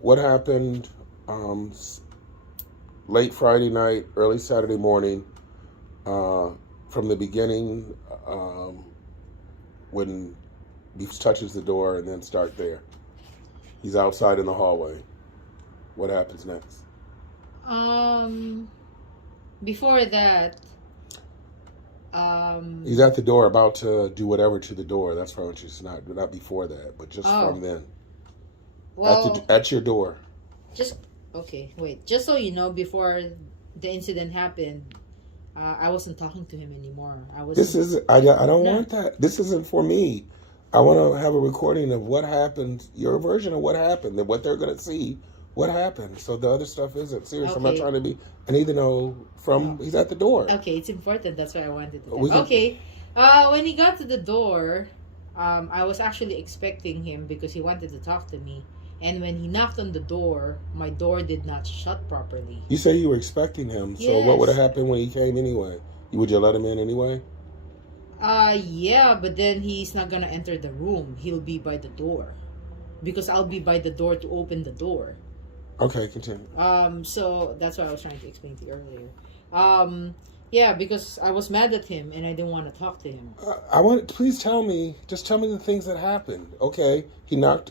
what happened late Friday night, early Saturday morning, from the beginning, when he touches the door, and then start there. He's outside in the hallway. What happens next? Um, Before that, He's at the door, about to do whatever to the door. That's why I want you to not before that, but just oh, from then well, at your door. just okay. Wait, just so you know, before the incident happened, I wasn't talking to him anymore. I This was is I don't no. want that. This isn't for me. I want to have a recording of what happened, your version of what happened, and what they're going to see what happened. So the other stuff isn't serious. I'm not Okay. trying to be. I need to know from. He's at the door. Okay, it's important. That's why I wanted to We tell. can. Okay. When he got to the door, I was actually expecting him because he wanted to talk to me. And when he knocked on the door, my door did not shut properly. You say you were expecting him. So what would have Yes. happened when he came anyway? Would you let him in anyway? Yeah, but then he's not gonna enter the room. He'll be by the door. Because I'll be by the door to open the door. Okay, continue. So that's what I was trying to explain to you earlier. Um, yeah, because I was mad at him and I didn't want to talk to him. I want. Please tell me. Just tell me the things that happened. Okay, he knocked.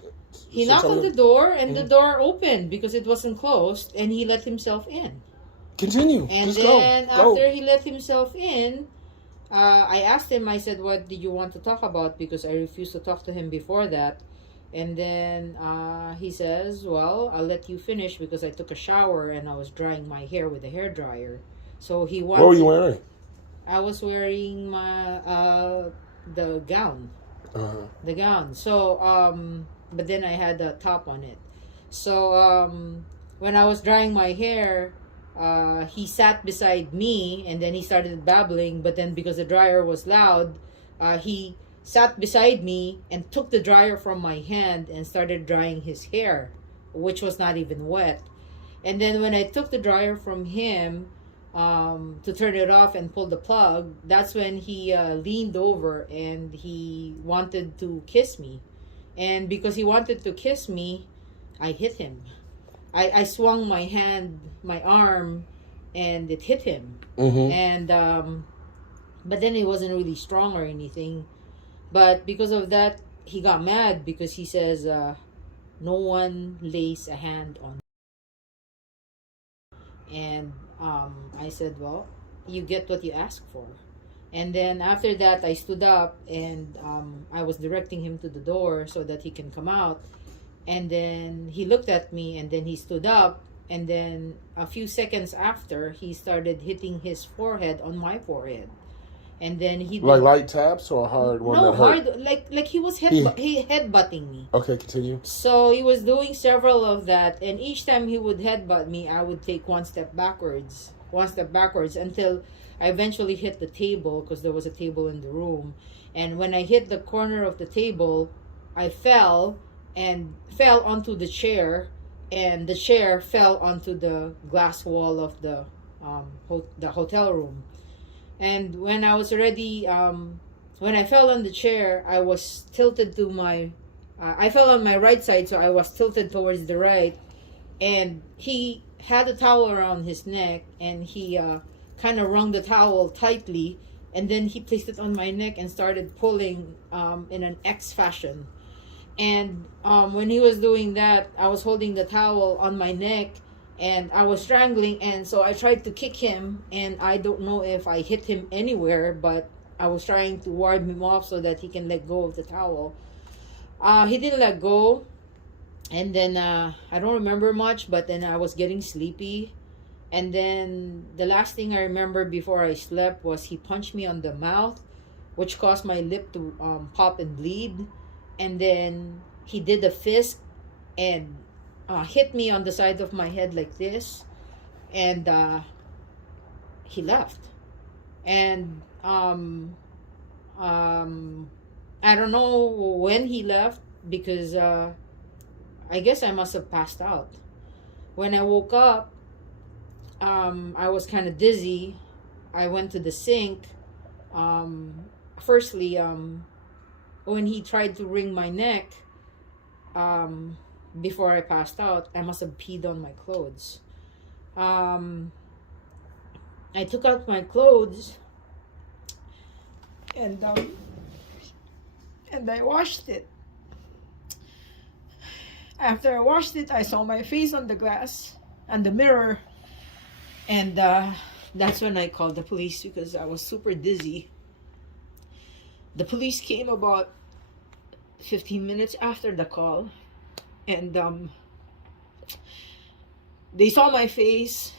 He So knocked tell on the me. door and the door opened because it wasn't closed and he let himself in. Continue. And Just go. then Go. after he let himself in, I asked him, I said, what did you want to talk about? Because I refused to talk to him before that. And then he says, well, I'll let you finish because I took a shower and I was drying my hair with a hair dryer. So he wanted. What were you wearing? I was wearing my the gown. Uh-huh. The gown. So but then I had a top on it. So when I was drying my hair, he sat beside me and then he started babbling. But then because the dryer was loud, he sat beside me and took the dryer from my hand and started drying his hair, which was not even wet. And then when I took the dryer from him to turn it off and pull the plug, that's when he leaned over and he wanted to kiss me. And because he wanted to kiss me, I hit him. I swung my hand, my arm, and it hit him. Mm-hmm. And but then it wasn't really strong or anything. But because of that, he got mad because he says, "No one lays a hand on." And I said, "Well, you get what you ask for." And then after that, I stood up and I was directing him to the door so that he can come out. And then he looked at me and then he stood up. And then a few seconds after, he started hitting his forehead on my forehead. And then he Like did light taps or a hard one no that hurt? hard, like he was he headbutting me. Okay, continue. So he was doing several of that, and each time he would headbutt me, I would take one step backwards, until I eventually hit the table because there was a table in the room. And when I hit the corner of the table, I fell and fell onto the chair, and the chair fell onto the glass wall of the hotel room. And when I was already, when I fell on the chair, I was tilted to my I fell on my right side, so I was tilted towards the right. And he had a towel around his neck, and he kind of wrung the towel tightly, and then he placed it on my neck and started pulling in an X fashion. And when he was doing that, I was holding the towel on my neck, and I was strangling, and so I tried to kick him, and I don't know if I hit him anywhere, but I was trying to ward him off so that he can let go of the towel. He didn't let go, and then I don't remember much, but then I was getting sleepy. And then the last thing I remember before I slept was he punched me on the mouth, which caused my lip to pop and bleed. And then he did a fist and hit me on the side of my head like this, and he left. And I don't know when he left because I guess I must have passed out. When I woke up, I was kind of dizzy. I went to the sink. Firstly, when he tried to wring my neck, before I passed out, I must have peed on my clothes. I took out my clothes and I washed it. After I washed it, I saw my face on the glass and the mirror, and that's when I called the police because I was super dizzy. The police came about 15 minutes after the call, and they saw my face.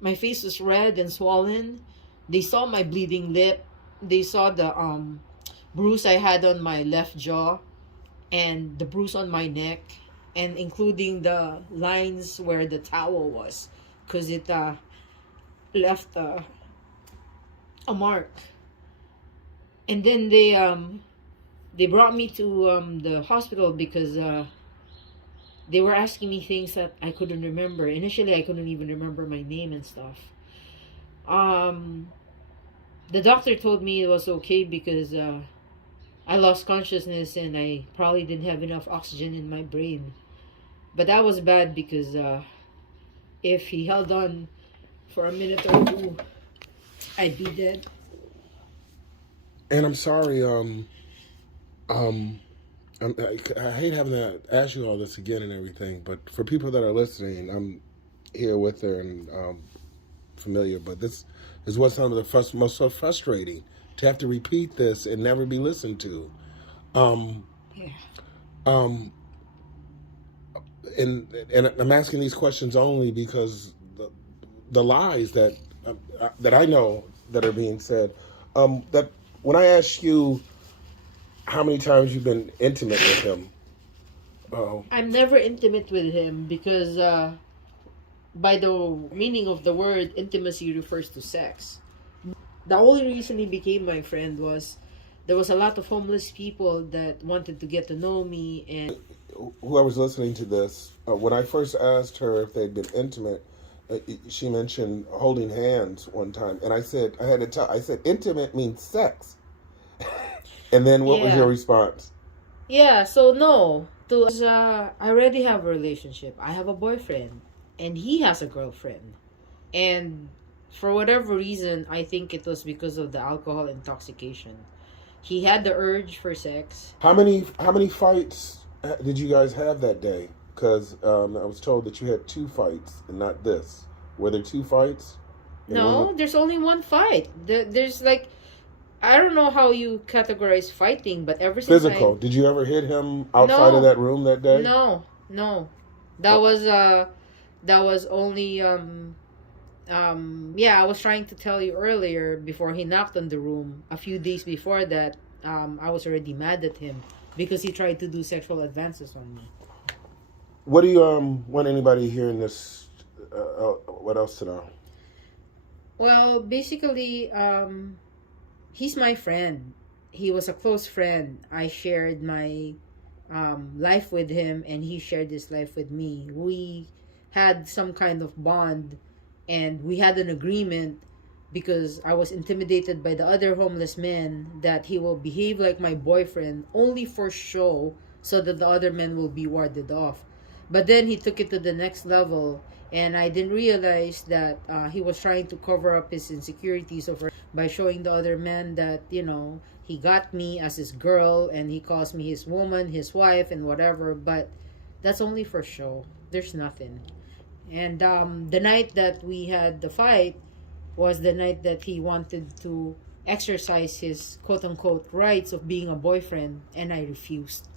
My face was red and swollen. They saw my bleeding lip. They saw the bruise I had on my left jaw and the bruise on my neck, and including the lines where the towel was, because it left a mark. And then they brought me to the hospital because they were asking me things that I couldn't remember. Initially, I couldn't even remember my name and stuff. The doctor told me it was okay because I lost consciousness and I probably didn't have enough oxygen in my brain. But that was bad because if he held on for a minute or two, I'd be dead. And I'm sorry, I hate having to ask you all this again and everything, but for people that are listening, I'm here with her and familiar, but this is what's some of the most so frustrating, to have to repeat this and never be listened to. Yeah. And I'm asking these questions only because the lies that I know that are being said. That when I ask you how many times you've been intimate with him, I'm never intimate with him because by the meaning of the word, intimacy refers to sex. The only reason he became my friend was there was a lot of homeless people that wanted to get to know me. And whoever's listening to this, when I first asked her if they'd been intimate, she mentioned holding hands one time, and I said I said intimate means sex. And then what was your response? Yeah, so no. I already have a relationship. I have a boyfriend, and he has a girlfriend. And for whatever reason, I think it was because of the alcohol intoxication. He had the urge for sex. How many fights did you guys have that day? Because I was told that you had 2 fights and not this. Were there 2 fights? No, there's only one fight. There's like, I don't know how you categorize fighting, but ever since physical. Did you ever hit him outside of that room that day? No. That was only I was trying to tell you earlier, before he knocked on the room, a few days before that, I was already mad at him because he tried to do sexual advances on me. What do you want anybody hearing this what else to know? Well, basically, he's my friend. He was a close friend. I shared my life with him, and he shared his life with me. We had some kind of bond, and we had an agreement, because I was intimidated by the other homeless men, that he will behave like my boyfriend only for show so that the other men will be warded off. But then he took it to the next level, and I didn't realize that he was trying to cover up his insecurities by showing the other men that, he got me as his girl, and he calls me his woman, his wife, and whatever. But that's only for show. There's nothing. And the night that we had the fight was the night that he wanted to exercise his quote-unquote rights of being a boyfriend, and I refused.